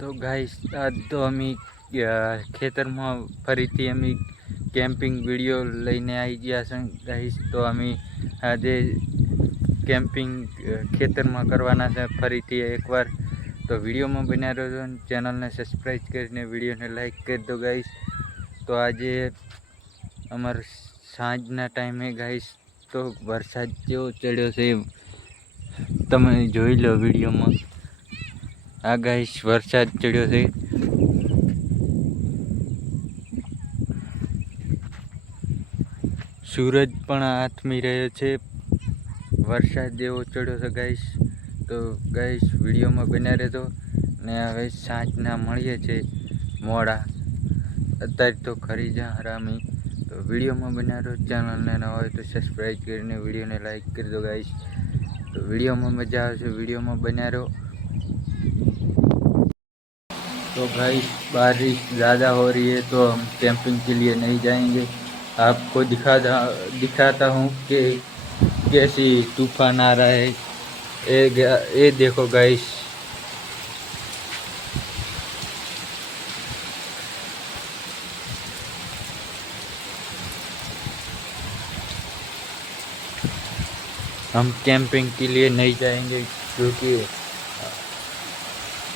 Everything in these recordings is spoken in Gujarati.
તો ગાઈસ આજ તો અમે ખેતરમાં ફરીથી અમે કેમ્પિંગ વિડીયો લઈને આવી ગયા છે ગાઈસ. તો અમે આજે કેમ્પિંગ ખેતરમાં કરવાના છે ફરીથી એકવાર. તો વિડીયોમાં બન્યા રહેજો, ચેનલને સબસ્ક્રાઈબ કરીને વિડીયોને લાઈક કરી દો ગાઈસ. તો આજે અમારે સાંજના ટાઈમે ગાઈસ તો વરસાદ જેવો ચડ્યો છે, તમે જોઈ લો વિડીયોમાં. આ ગાઈસ વરસાદ ચડ્યો છે. સૂરજ પણ આથમી રહ્યો છે, વરસાદ જેવો ચડ્યો છે ગાઈસ. તો ગાઈસ વિડીયોમાં બન્યા રહેજો ને હવે સાંજના મળીએ છે મોડા. અત્યારે તો ખરી જા હરામી. તો વિડીયોમાં બન્યા રહો, ચેનલને ન હોય તો સબસ્ક્રાઈબ કરીને વિડીયોને લાઈક કરી દો ગાઈસ. तो वीडियो में मज़ा आए, वीडियो में बना रहो। तो भाई बारिश ज़्यादा हो रही है तो हम कैंपिंग के लिए नहीं जाएंगे। आपको दिखाता हूँ कि कैसी तूफान आ रहा है। ये देखो गाइस, हम कैंपिंग के लिए नहीं जाएंगे क्योंकि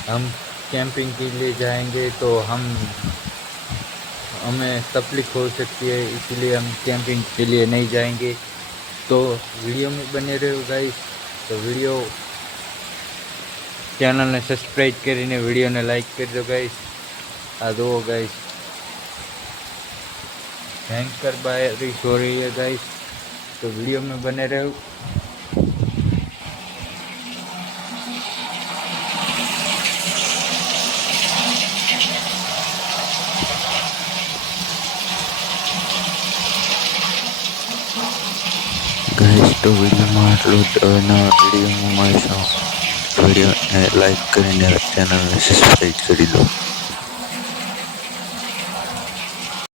हम कैंपिंग के लिए जाएंगे तो हमें तकलीफ हो सकती है, इसलिए हम कैंपिंग के लिए नहीं जाएंगे। तो वीडियो में बने रहो गाइस। तो वीडियो चैनल ने सब्सक्राइब करीने वीडियो ने लाइक कर दो गाइस। आ दो गाइस, भयंकर बारिश हो रही है गाइस। तो वीडियो में बने रहो। गाइस तो वीडियो में आटલું જ. નવા વિડીયોમાં મળીશું. વિડીયોને લાઈક કરીને ચેનલને સબસ્ક્રાઈબ કરી દો.